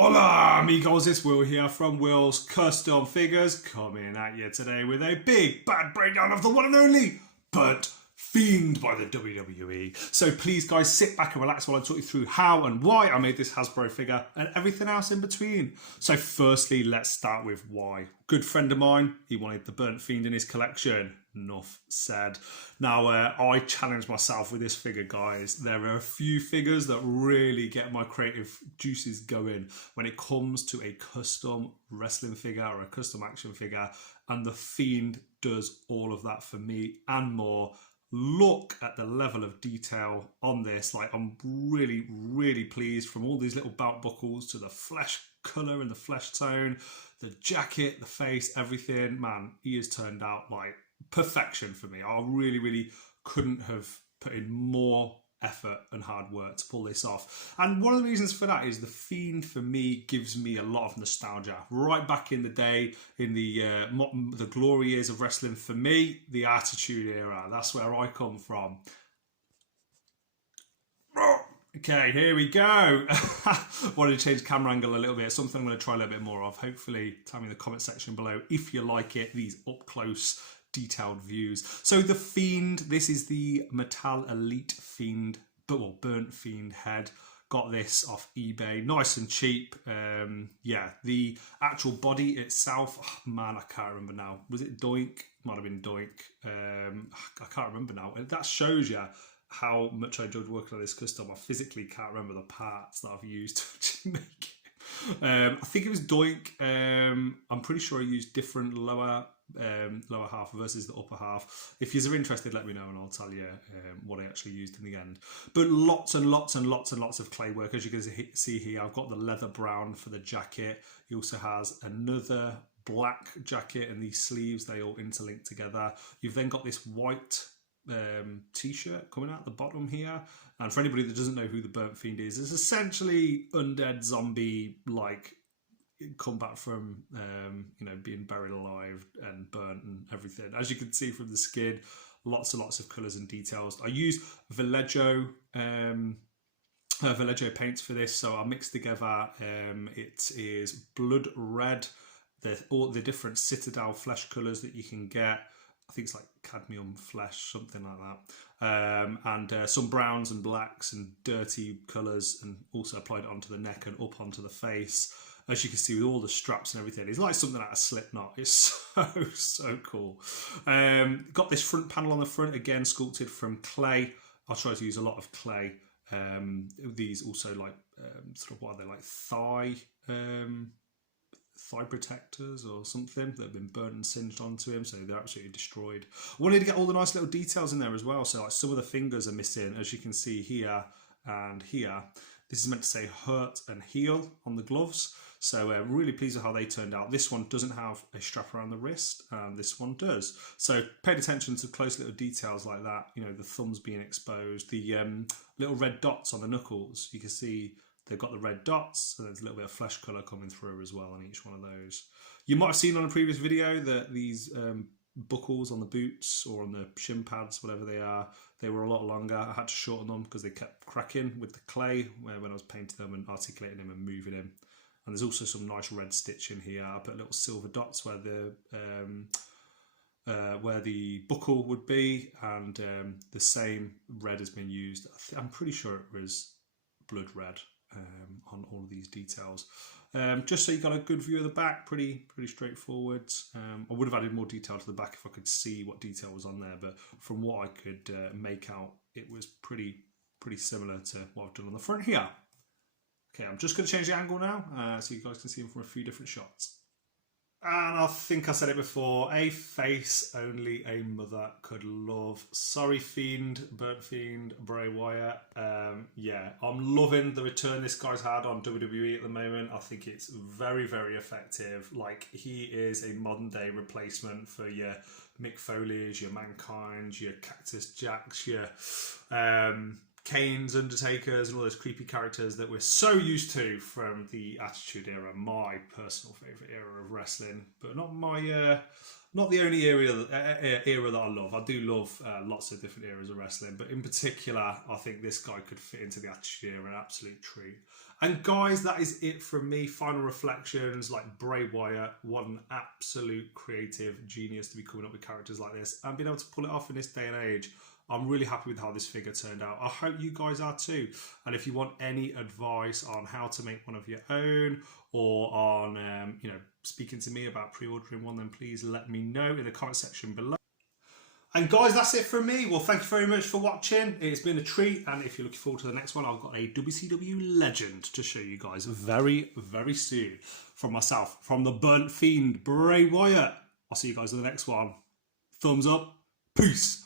Hola amigos, it's Will here from Will's Custom Figures, coming at you today with a big bad breakdown of the one and only Burnt Fiend by the WWE. So please guys, sit back and relax while I talk you through how and why I made this Hasbro figure and everything else in between. So firstly, let's start with why. Good friend of mine, he wanted the Burnt Fiend in his collection. Enough said. Now, I challenge myself with this figure, guys. There are a few figures that really get my creative juices going when it comes to a custom wrestling figure or a custom action figure, and the Fiend does all of that for me and more. Look at the level of detail on this. Like, I'm really pleased, from all these little belt buckles to the flesh colour and the flesh tone, the jacket, the face, everything. Man, he has turned out like perfection for me. I really couldn't have put in more effort and hard work to pull this off. And one of the reasons for that is the Fiend for me gives me a lot of nostalgia. Right back in the day, in the glory years of wrestling, for me, the Attitude Era, that's where I come from. Okay, here we go. Wanted to change the camera angle a little bit. Something I'm going to try a little bit more of. Hopefully, tell me in the comment section below if you like it, these up close detailed views. So the Fiend, this is the Metal Elite Fiend, Burnt Fiend head. Got this off eBay, nice and cheap. Yeah, the actual body itself, oh man, I can't remember now. Was it Doink? Might have been Doink. I can't remember now. That shows you how much I enjoyed working on this custom. I physically can't remember the parts that I've used to make it. I think it was Doink. I'm pretty sure I used different lower half versus the upper half. If you're interested, let me know and I'll tell you what I actually used in the end. But lots and lots of clay work. As you can see here, I've got the leather brown for the jacket. He also has another black jacket, and these sleeves, they all interlink together. You've then got this white t-shirt coming out the bottom here, and for anybody that doesn't know who the Burnt Fiend is, it's essentially undead zombie, like come back from being buried alive and burnt and everything. As you can see from the skin, lots and lots of colours and details. I use Vallejo paints for this, so I mixed together it is blood red, all the different Citadel flesh colours that you can get. I think it's like cadmium flesh, something like that. And some browns and blacks and dirty colours, and also applied it onto the neck and up onto the face. As you can see with all the straps and everything, it's like something out of Slipknot. It's so cool. Got this front panel on the front, again sculpted from clay. I'll try to use a lot of clay. These also like sort of, what are they, like thigh protectors or something that have been burnt and singed onto him, so they're absolutely destroyed. I wanted to get all the nice little details in there as well, so like some of the fingers are missing, as you can see here and here. This is meant to say hurt and heal on the gloves, so really pleased with how they turned out. This one doesn't have a strap around the wrist, and this one does. So paid attention to close little details like that, the thumbs being exposed, the little red dots on the knuckles. You can see they've got the red dots, so there's a little bit of flesh colour coming through as well on each one of those. You might have seen on a previous video that these buckles on the boots or on the shin pads, whatever they were a lot longer. I had to shorten them because they kept cracking with the clay when I was painting them and articulating them and moving them. And there's also some nice red stitching here. I put little silver dots where the buckle would be, and the same red has been used. I'm pretty sure it was blood red on all of these details. Just so you got a good view of the back, pretty straightforward. I would have added more detail to the back if I could see what detail was on there, but from what I could make out, it was pretty similar to what I've done on the front here. Okay, I'm just going to change the angle now so you guys can see them from a few different shots. And I think I said it before, a face only a mother could love. Sorry Fiend, Burnt Fiend, Bray Wyatt. Yeah, I'm loving the return this guy's had on WWE at the moment. I think it's very effective. Like, he is a modern day replacement for your Mick Foley's, your Mankind, your Cactus Jacks, your Kane's, Undertaker's, and all those creepy characters that we're so used to from the Attitude Era, my personal favourite era of wrestling, but not my, not the only era that I love. I do love lots of different eras of wrestling, but in particular, I think this guy could fit into the Attitude Era, an absolute treat. And guys, that is it from me. Final reflections, like Bray Wyatt, what an absolute creative genius to be coming up with characters like this and being able to pull it off in this day and age. I'm really happy with how this figure turned out. I hope you guys are too. And if you want any advice on how to make one of your own, or on speaking to me about pre-ordering one, then please let me know in the comment section below. And guys, that's it from me. Well, thank you very much for watching. It's been a treat. And if you're looking forward to the next one, I've got a WCW legend to show you guys very, very soon. From myself, from the burnt fiend, Bray Wyatt. I'll see you guys in the next one. Thumbs up. Peace.